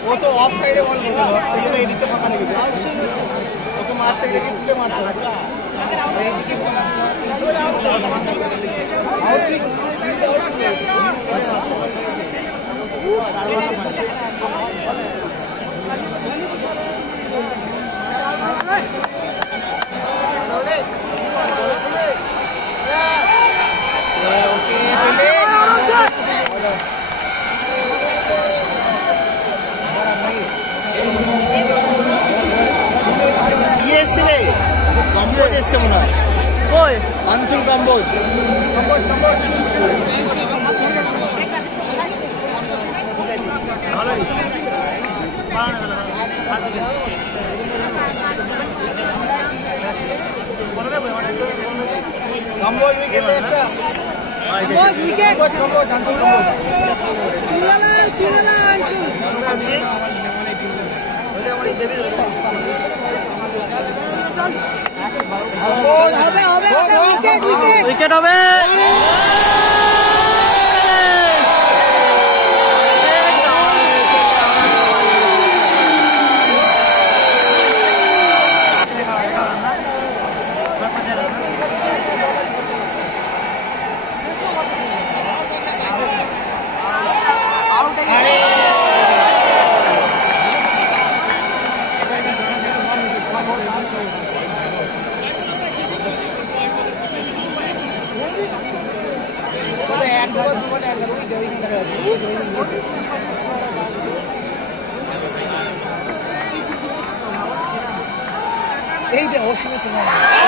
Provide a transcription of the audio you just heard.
वो तो of side है बॉल सही है एदिকে ফাঁকা রেখে ওকে মারতে গেলে তুলে মারতে হবে এদিকে कम्बोज এসছে মনে হয় কই আনসুল কম্বোজ ভালোই কম্বোজ উইকেট একটা কম্বোজ উইকেট কম্বোজ আনসুল কম্বোজ তুলালা আনসুল ওলে আমারই দেবি উইকেট হবে এই যে অসুবিধা